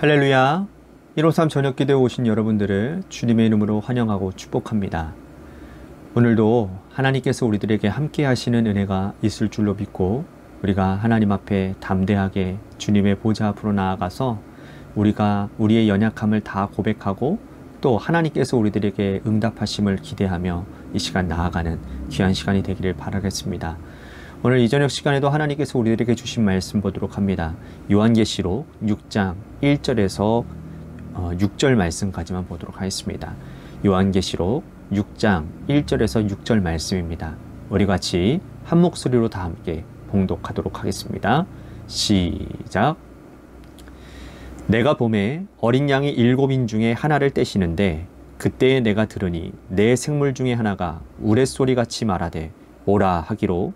할렐루야. 153 저녁기도에 오신 여러분들을 주님의 이름으로 환영하고 축복합니다. 오늘도 하나님께서 우리들에게 함께 하시는 은혜가 있을 줄로 믿고 우리가 하나님 앞에 담대하게 주님의 보좌 앞으로 나아가서 우리가 우리의 연약함을 다 고백하고 또 하나님께서 우리들에게 응답하심을 기대하며 이 시간 나아가는 귀한 시간이 되기를 바라겠습니다. 오늘 이 저녁 시간에도 하나님께서 우리들에게 주신 말씀 보도록 합니다. 요한계시록 6장 1절에서 6절 말씀까지만 보도록 하겠습니다. 요한계시록 6장 1절에서 6절 말씀입니다. 우리 같이 한 목소리로 다 함께 봉독하도록 하겠습니다. 시작. 내가 봄에 어린 양이 7인 중에 하나를 떼시는데 그때에 내가 들으니 내 생물 중에 하나가 우레소리같이 말하되 오라 하기로,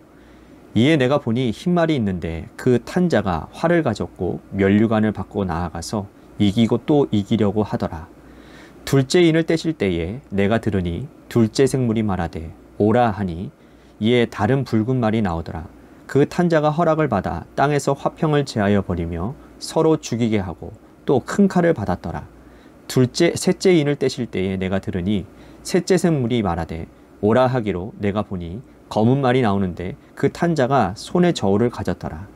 이에 내가 보니 흰말이 있는데 그 탄자가 활을 가졌고 면류관을 받고 나아가서 이기고 또 이기려고 하더라. 둘째 인을 떼실 때에 내가 들으니 둘째 생물이 말하되 오라 하니, 이에 다른 붉은 말이 나오더라. 그 탄자가 허락을 받아 땅에서 화평을 제하여 버리며 서로 죽이게 하고 또 큰 칼을 받았더라. 셋째 인을 떼실 때에 내가 들으니 셋째 생물이 말하되 오라 하기로, 내가 보니 검은 말이 나오는데 그 탄자가 손에 저울을 가졌더라.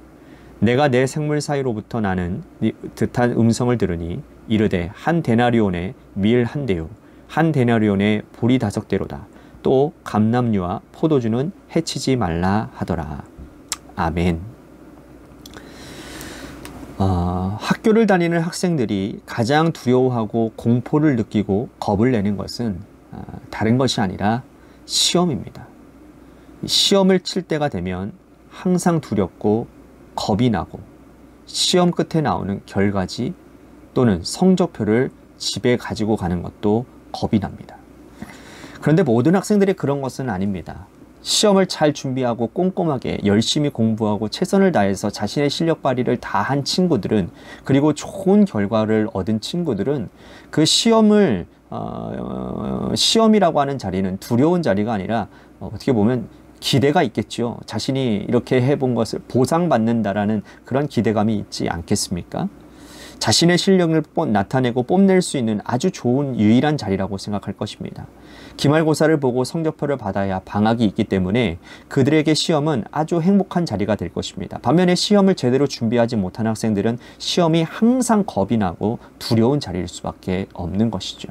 내가 내 생물 사이로부터 나는 듯한 음성을 들으니 이르되 한 데나리온에 밀 한 대요 한 데나리온에 보리 5대로다. 또 감람류와 포도주는 해치지 말라 하더라. 아멘. 학교를 다니는 학생들이 가장 두려워하고 공포를 느끼고 겁을 내는 것은 다른 것이 아니라 시험입니다. 시험을 칠 때가 되면 항상 두렵고 겁이 나고 시험 끝에 나오는 결과지 또는 성적표를 집에 가지고 가는 것도 겁이 납니다. 그런데 모든 학생들이 그런 것은 아닙니다. 시험을 잘 준비하고 꼼꼼하게 열심히 공부하고 최선을 다해서 자신의 실력 발휘를 다 한 친구들은, 그리고 좋은 결과를 얻은 친구들은 그 시험이라고 하는 자리는 두려운 자리가 아니라 어떻게 보면 기대가 있겠죠. 자신이 이렇게 해본 것을 보상받는다라는 그런 기대감이 있지 않겠습니까? 자신의 실력을 나타내고 뽐낼 수 있는 아주 좋은 유일한 자리라고 생각할 것입니다. 기말고사를 보고 성적표를 받아야 방학이 있기 때문에 그들에게 시험은 아주 행복한 자리가 될 것입니다. 반면에 시험을 제대로 준비하지 못한 학생들은 시험이 항상 겁이 나고 두려운 자리일 수밖에 없는 것이죠.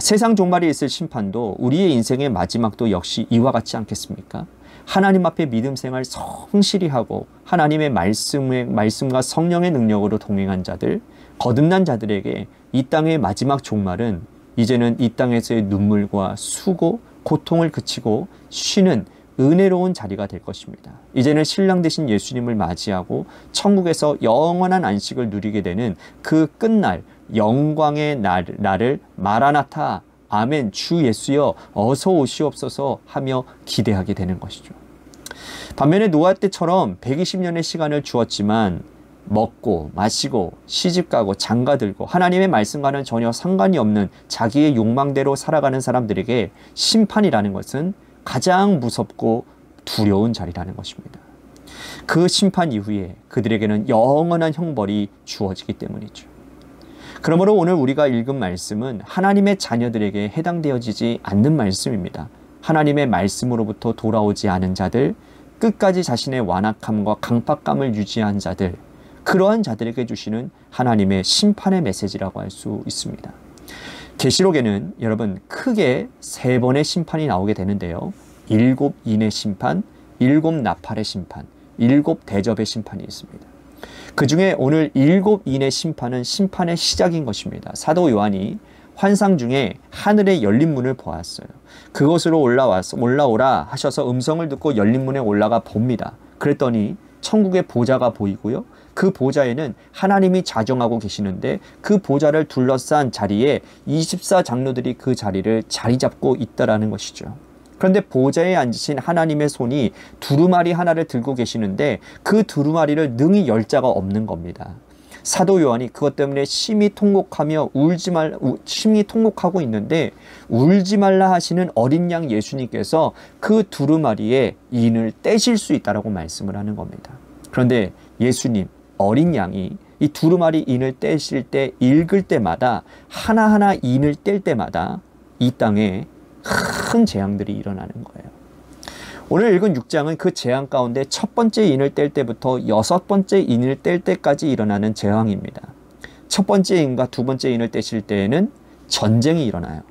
세상 종말이 있을 심판도 우리의 인생의 마지막도 역시 이와 같지 않겠습니까? 하나님 앞에 믿음 생활 성실히 하고 하나님의 말씀과 성령의 능력으로 동행한 자들, 거듭난 자들에게 이 땅의 마지막 종말은 이제는 이 땅에서의 눈물과 수고, 고통을 그치고 쉬는 은혜로운 자리가 될 것입니다. 이제는 신랑 되신 예수님을 맞이하고 천국에서 영원한 안식을 누리게 되는 그 끝날, 영광의 날을 마라나타, 아멘, 주 예수여 어서 오시옵소서 하며 기대하게 되는 것이죠. 반면에 노아 때처럼 120년의 시간을 주었지만 먹고 마시고 시집가고 장가들고 하나님의 말씀과는 전혀 상관이 없는 자기의 욕망대로 살아가는 사람들에게 심판이라는 것은 가장 무섭고 두려운 자리라는 것입니다. 그 심판 이후에 그들에게는 영원한 형벌이 주어지기 때문이죠. 그러므로 오늘 우리가 읽은 말씀은 하나님의 자녀들에게 해당되어지지 않는 말씀입니다. 하나님의 말씀으로부터 돌아오지 않은 자들, 끝까지 자신의 완악함과 강박감을 유지한 자들, 그러한 자들에게 주시는 하나님의 심판의 메시지라고 할 수 있습니다. 계시록에는 여러분 크게 3번의 심판이 나오게 되는데요. 7인의 심판, 7나팔의 심판, 7대접의 심판이 있습니다. 그 중에 오늘 7인의 심판은 심판의 시작인 것입니다. 사도 요한이 환상 중에 하늘의 열린 문을 보았어요. 그곳으로 올라오라 하셔서 음성을 듣고 열린 문에 올라가 봅니다. 그랬더니 천국의 보좌가 보이고요. 그 보좌에는 하나님이 자정하고 계시는데 그 보좌를 둘러싼 자리에 24장로들이 그 자리를 자리 잡고 있다라는 것이죠. 그런데 보좌에 앉으신 하나님의 손이 두루마리 하나를 들고 계시는데 그 두루마리를 능히 열 자가 없는 겁니다. 사도 요한이 그것 때문에 심히 통곡하며 심히 통곡하고 있는데 울지 말라 하시는 어린 양 예수님께서 그 두루마리에 인을 떼실 수 있다라고 말씀을 하는 겁니다. 그런데 예수님 어린 양이 이 두루마리 인을 떼실 때 읽을 때마다 하나하나 인을 뗄 때마다 이 땅에 큰 재앙들이 일어나는 거예요. 오늘 읽은 6장은 그 재앙 가운데 첫 번째 인을 뗄 때부터 여섯 번째 인을 뗄 때까지 일어나는 재앙입니다. 첫 번째 인과 두 번째 인을 떼실 때에는 전쟁이 일어나요.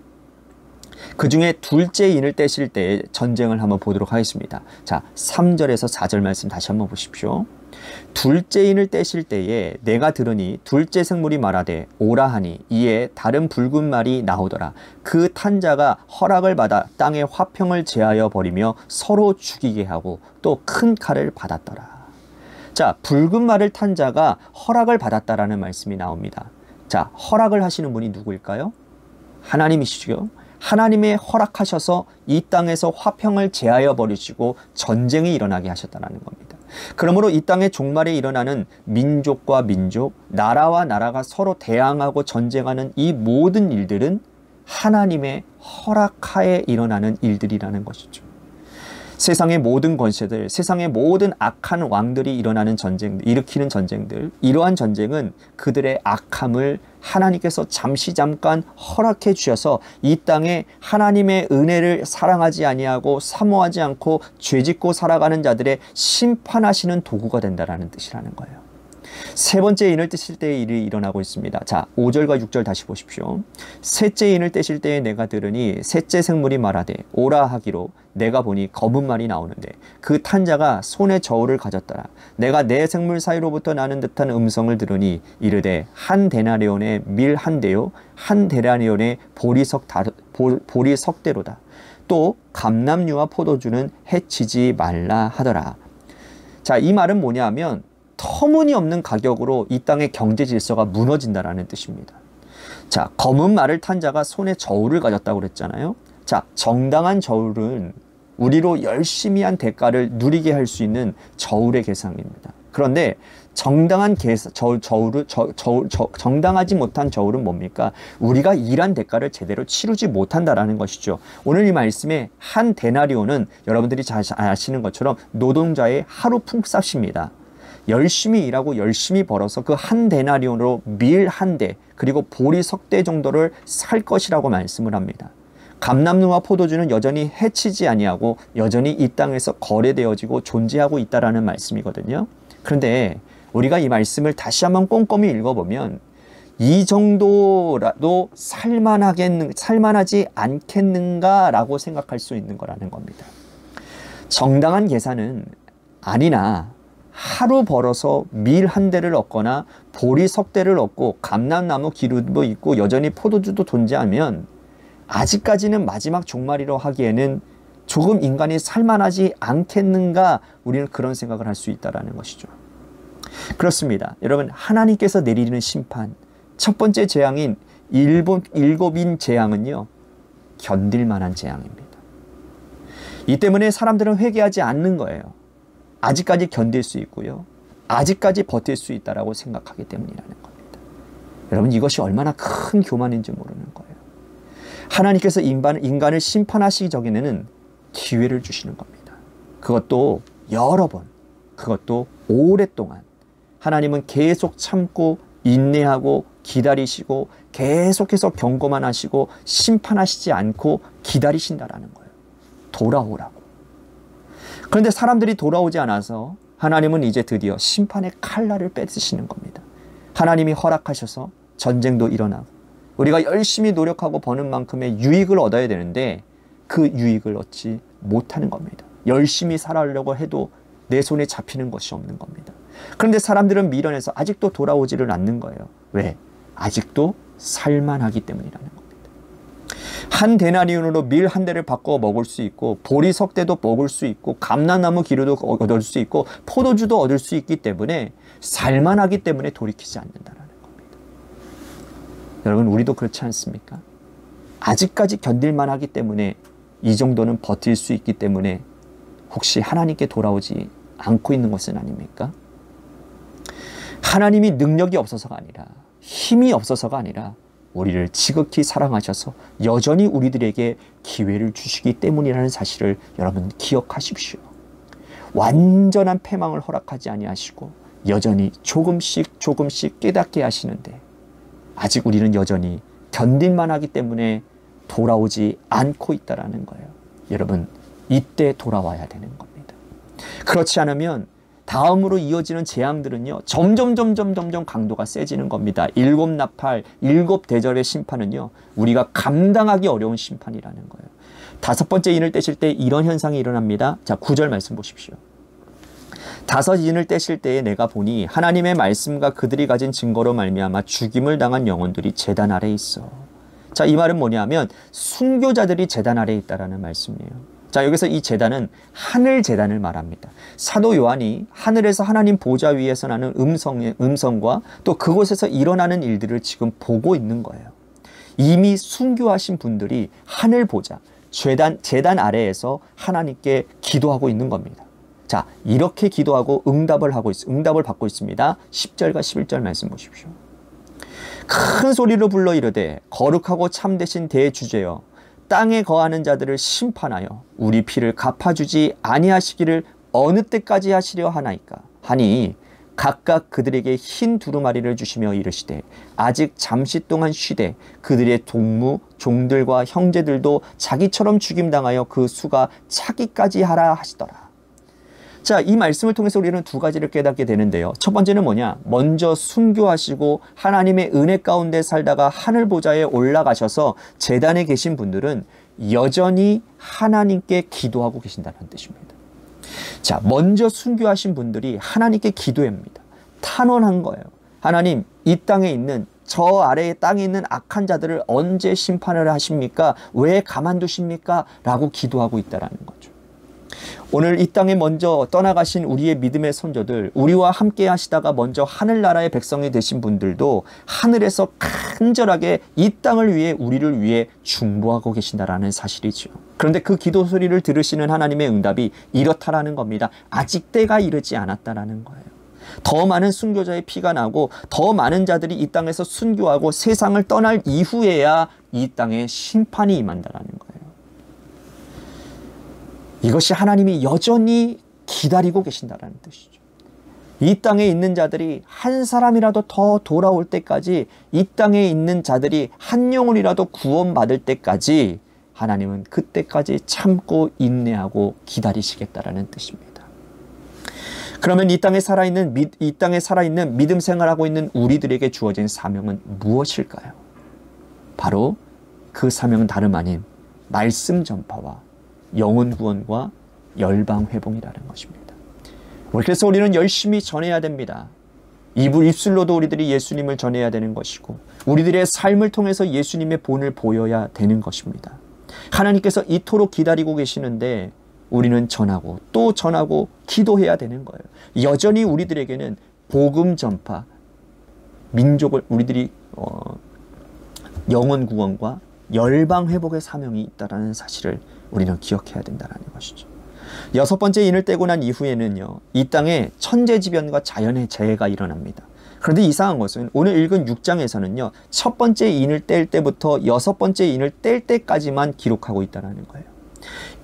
그 중에 둘째 인을 떼실 때의 전쟁을 한번 보도록 하겠습니다. 자, 3절에서 4절 말씀 다시 한번 보십시오. 둘째 인을 떼실 때에 내가 들으니 둘째 생물이 말하되 오라 하니 이에 다른 붉은 말이 나오더라. 그 탄 자가 허락을 받아 땅에 화평을 제하여 버리며 서로 죽이게 하고 또 큰 칼을 받았더라. 자, 붉은 말을 탄 자가 허락을 받았다라는 말씀이 나옵니다. 자, 허락을 하시는 분이 누구일까요? 하나님이시죠. 하나님의 허락하셔서 이 땅에서 화평을 제하여 버리시고 전쟁이 일어나게 하셨다는 겁니다. 그러므로 이 땅의 종말에 일어나는 민족과 민족, 나라와 나라가 서로 대항하고 전쟁하는 이 모든 일들은 하나님의 허락하에 일어나는 일들이라는 것이죠. 세상의 모든 권세들, 세상의 모든 악한 왕들이 일어나는 전쟁들, 일으키는 전쟁들, 이러한 전쟁은 그들의 악함을 하나님께서 잠깐 허락해 주셔서 이 땅에 하나님의 은혜를 사랑하지 아니하고 사모하지 않고 죄짓고 살아가는 자들의 심판하시는 도구가 된다는 뜻이라는 거예요. 세 번째 인을 떼실 때의 일이 일어나고 있습니다. 자, 5절과 6절 다시 보십시오. 셋째 인을 떼실 때에 내가 들으니 셋째 생물이 말하되 오라 하기로 내가 보니 검은 말이 나오는데 그 탄 자가 손에 저울을 가졌더라. 내가 네 생물 사이로부터 나는 듯한 음성을 들으니 이르되 한 데나리온의 밀 한 대요 한 데나리온의 보리 석대로다. 또 감람류와 포도주는 해치지 말라 하더라. 자, 이 말은 뭐냐면 터무니없는 가격으로 이 땅의 경제 질서가 무너진다라는 뜻입니다. 자, 검은 말을 탄 자가 손에 저울을 가졌다고 그랬잖아요. 자, 정당한 저울은 우리로 열심히 한 대가를 누리게 할 수 있는 저울의 계상입니다. 그런데 정당하지 못한 저울은 뭡니까? 우리가 일한 대가를 제대로 치르지 못한다라는 것이죠. 오늘 이 말씀에 한 데나리온은 여러분들이 잘 아시는 것처럼 노동자의 하루 품삯입니다. 열심히 일하고 열심히 벌어서 그 한 데나리온으로 밀 한 대 그리고 보리 석 대 정도를 살 것이라고 말씀을 합니다. 감람류와 포도주는 여전히 해치지 아니하고 여전히 이 땅에서 거래되어지고 존재하고 있다라는 말씀이거든요. 그런데 우리가 이 말씀을 다시 한번 꼼꼼히 읽어보면 이 정도라도 살만하지 않겠는가라고 생각할 수 있는 거라는 겁니다. 정당한 계산은 아니나 하루 벌어서 밀 한 대를 얻거나 보리 석 대를 얻고 감람나무 기름도 있고 여전히 포도주도 존재하면 아직까지는 마지막 종말이라고 하기에는 조금 인간이 살만하지 않겠는가, 우리는 그런 생각을 할 수 있다는 것이죠. 그렇습니다. 여러분, 하나님께서 내리는 심판, 첫 번째 재앙인 일곱인 재앙은요, 견딜 만한 재앙입니다. 이 때문에 사람들은 회개하지 않는 거예요. 아직까지 견딜 수 있고요. 아직까지 버틸 수 있다라고 생각하기 때문이라는 겁니다. 여러분, 이것이 얼마나 큰 교만인지 모르는 거예요. 하나님께서 인간을 심판하시기 전에는 기회를 주시는 겁니다. 그것도 여러 번, 그것도 오랫동안. 하나님은 계속 참고 인내하고 기다리시고 계속해서 경고만 하시고 심판하시지 않고 기다리신다라는 거예요. 돌아오라고. 그런데 사람들이 돌아오지 않아서 하나님은 이제 드디어 심판의 칼날을 뺏으시는 겁니다. 하나님이 허락하셔서 전쟁도 일어나고 우리가 열심히 노력하고 버는 만큼의 유익을 얻어야 되는데 그 유익을 얻지 못하는 겁니다. 열심히 살아가려고 해도 내 손에 잡히는 것이 없는 겁니다. 그런데 사람들은 미련해서 아직도 돌아오지를 않는 거예요. 왜? 아직도 살만하기 때문이라는 겁니다. 한 데나리온으로 밀 한 대를 바꿔 먹을 수 있고 보리 석 대도 먹을 수 있고 감람나무 기름도 얻을 수 있고 포도주도 얻을 수 있기 때문에 살만하기 때문에 돌이키지 않는다는 겁니다. 여러분, 우리도 그렇지 않습니까? 아직까지 견딜만 하기 때문에 이 정도는 버틸 수 있기 때문에 혹시 하나님께 돌아오지 않고 있는 것은 아닙니까? 하나님이 능력이 없어서가 아니라 힘이 없어서가 아니라 우리를 지극히 사랑하셔서 여전히 우리들에게 기회를 주시기 때문이라는 사실을 여러분 기억하십시오. 완전한 패망을 허락하지 아니하시고 여전히 조금씩 조금씩 깨닫게 하시는데 아직 우리는 여전히 견딜만 하기 때문에 돌아오지 않고 있다는 거예요. 여러분, 이때 돌아와야 되는 겁니다. 그렇지 않으면 다음으로 이어지는 재앙들은요, 점점 강도가 세지는 겁니다. 7 나팔, 7 대접의 심판은요, 우리가 감당하기 어려운 심판이라는 거예요. 5번째 인을 떼실 때 이런 현상이 일어납니다. 자, 9절 말씀 보십시오. 5 인을 떼실 때에 내가 보니 하나님의 말씀과 그들이 가진 증거로 말미암아 죽임을 당한 영혼들이 제단 아래에 있어. 자, 이 말은 뭐냐면 순교자들이 제단 아래에 있다라는 말씀이에요. 자, 여기서 이 제단은 하늘 제단을 말합니다. 사도 요한이 하늘에서 하나님 보좌 위에서 나는 음성과 또 그곳에서 일어나는 일들을 지금 보고 있는 거예요. 이미 순교하신 분들이 하늘 보좌, 제단 아래에서 하나님께 기도하고 있는 겁니다. 자, 이렇게 기도하고 응답을 받고 있습니다. 10절과 11절 말씀 보십시오. 큰 소리로 불러 이르되 거룩하고 참되신 대주제여, 땅에 거하는 자들을 심판하여 우리 피를 갚아주지 아니하시기를 어느 때까지 하시려 하나이까 하니 각각 그들에게 흰 두루마리를 주시며 이르시되 아직 잠시 동안 쉬되 그들의 동무 종들과 형제들도 자기처럼 죽임당하여 그 수가 차기까지 하라 하시더라. 자, 이 말씀을 통해서 우리는 2가지를 깨닫게 되는데요. 첫 번째는 뭐냐? 먼저 순교하시고 하나님의 은혜 가운데 살다가 하늘 보좌에 올라가셔서 제단에 계신 분들은 여전히 하나님께 기도하고 계신다는 뜻입니다. 자, 먼저 순교하신 분들이 하나님께 기도합니다. 탄원한 거예요. 하나님, 이 땅에 있는 저 아래의 땅에 있는 악한 자들을 언제 심판을 하십니까? 왜 가만두십니까? 라고 기도하고 있다는 거죠. 오늘 이 땅에 먼저 떠나가신 우리의 믿음의 선조들, 우리와 함께 하시다가 먼저 하늘나라의 백성이 되신 분들도 하늘에서 간절하게 이 땅을 위해 우리를 위해 중보하고 계신다라는 사실이죠. 그런데 그 기도 소리를 들으시는 하나님의 응답이 이렇다라는 겁니다. 아직 때가 이르지 않았다라는 거예요. 더 많은 순교자의 피가 나고 더 많은 자들이 이 땅에서 순교하고 세상을 떠날 이후에야 이 땅에 심판이 임한다라는 거예요. 이것이 하나님이 여전히 기다리고 계신다는 뜻이죠. 이 땅에 있는 자들이 한 사람이라도 더 돌아올 때까지, 이 땅에 있는 자들이 한 영혼이라도 구원받을 때까지 하나님은 그때까지 참고 인내하고 기다리시겠다라는 뜻입니다. 그러면 이 땅에 살아있는 믿음 생활하고 있는 우리들에게 주어진 사명은 무엇일까요? 바로 그 사명은 다름 아닌 말씀 전파와 영혼 구원과 열방 회복이라는 것입니다. 그래서 우리는 열심히 전해야 됩니다. 입술로도 우리들이 예수님을 전해야 되는 것이고 우리들의 삶을 통해서 예수님의 본을 보여야 되는 것입니다. 하나님께서 이토록 기다리고 계시는데 우리는 전하고 또 전하고 기도해야 되는 거예요. 여전히 우리들에게는 복음 전파, 우리들이 영혼 구원과 열방 회복의 사명이 있다는 사실을 우리는 기억해야 된다는 것이죠. 6번째 인을 떼고 난 이후에는요, 이 땅에 천재지변과 자연의 재해가 일어납니다. 그런데 이상한 것은 오늘 읽은 6장에서는요, 첫 번째 인을 뗄 때부터 6번째 인을 뗄 때까지만 기록하고 있다는 거예요.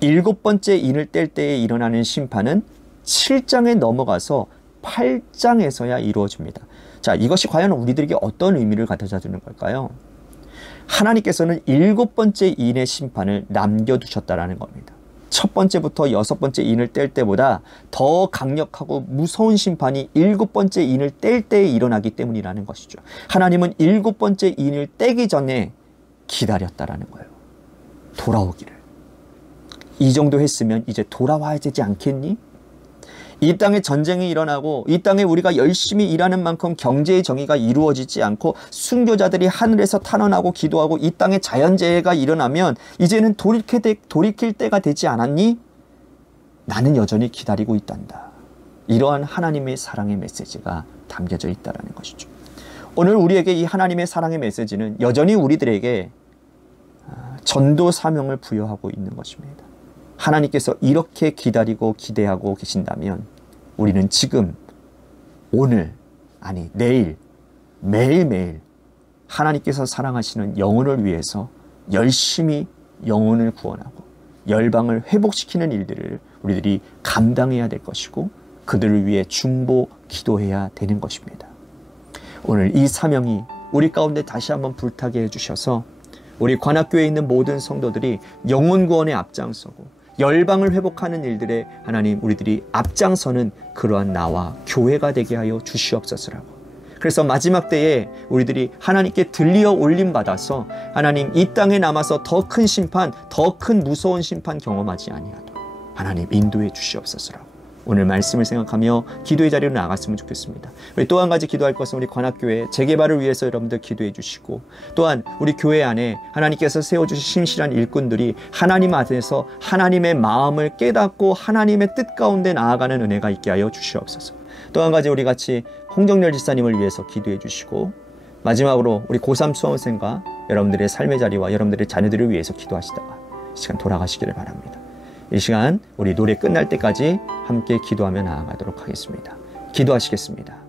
7번째 인을 뗄 때에 일어나는 심판은 7장에 넘어가서 8장에서야 이루어집니다. 자, 이것이 과연 우리들에게 어떤 의미를 가져다 주는 걸까요? 하나님께서는 7번째 인의 심판을 남겨두셨다라는 겁니다. 첫 번째부터 6번째 인을 뗄 때보다 더 강력하고 무서운 심판이 7번째 인을 뗄 때에 일어나기 때문이라는 것이죠. 하나님은 7번째 인을 떼기 전에 기다렸다라는 거예요. 돌아오기를. 이 정도 했으면 이제 돌아와야 되지 않겠니? 이 땅에 전쟁이 일어나고 이 땅에 우리가 열심히 일하는 만큼 경제의 정의가 이루어지지 않고 순교자들이 하늘에서 탄원하고 기도하고 이 땅에 자연재해가 일어나면 이제는 돌이킬 때가 되지 않았니? 나는 여전히 기다리고 있단다. 이러한 하나님의 사랑의 메시지가 담겨져 있다는 것이죠. 오늘 우리에게 이 하나님의 사랑의 메시지는 여전히 우리들에게 전도 사명을 부여하고 있는 것입니다. 하나님께서 이렇게 기다리고 기대하고 계신다면 우리는 지금, 오늘, 아니 내일, 매일매일 하나님께서 사랑하시는 영혼을 위해서 열심히 영혼을 구원하고 열방을 회복시키는 일들을 우리들이 감당해야 될 것이고 그들을 위해 중보 기도해야 되는 것입니다. 오늘 이 사명이 우리 가운데 다시 한번 불타게 해주셔서 우리 관악교회에 있는 모든 성도들이 영혼 구원에 앞장서고 열방을 회복하는 일들에 하나님 우리들이 앞장서는 그러한 나와 교회가 되게 하여 주시옵소서라고. 그래서 마지막 때에 우리들이 하나님께 들리어 올림 받아서 하나님 이 땅에 남아서 더 큰 심판, 더 큰 무서운 심판 경험하지 아니하도록 하나님 인도해 주시옵소서라고. 오늘 말씀을 생각하며 기도의 자리로 나갔으면 좋겠습니다. 우리 또 한 가지 기도할 것은 우리 관악교회 재개발을 위해서 여러분들 기도해 주시고, 또한 우리 교회 안에 하나님께서 세워주신 신실한 일꾼들이 하나님 앞에서 하나님의 마음을 깨닫고 하나님의 뜻 가운데 나아가는 은혜가 있게 하여 주시옵소서. 또 한 가지 우리 같이 홍정렬 집사님을 위해서 기도해 주시고, 마지막으로 우리 고3 수험생과 여러분들의 삶의 자리와 여러분들의 자녀들을 위해서 기도하시다가 이 시간 돌아가시기를 바랍니다. 이 시간 우리 노래 끝날 때까지 함께 기도하며 나아가도록 하겠습니다. 기도하시겠습니다.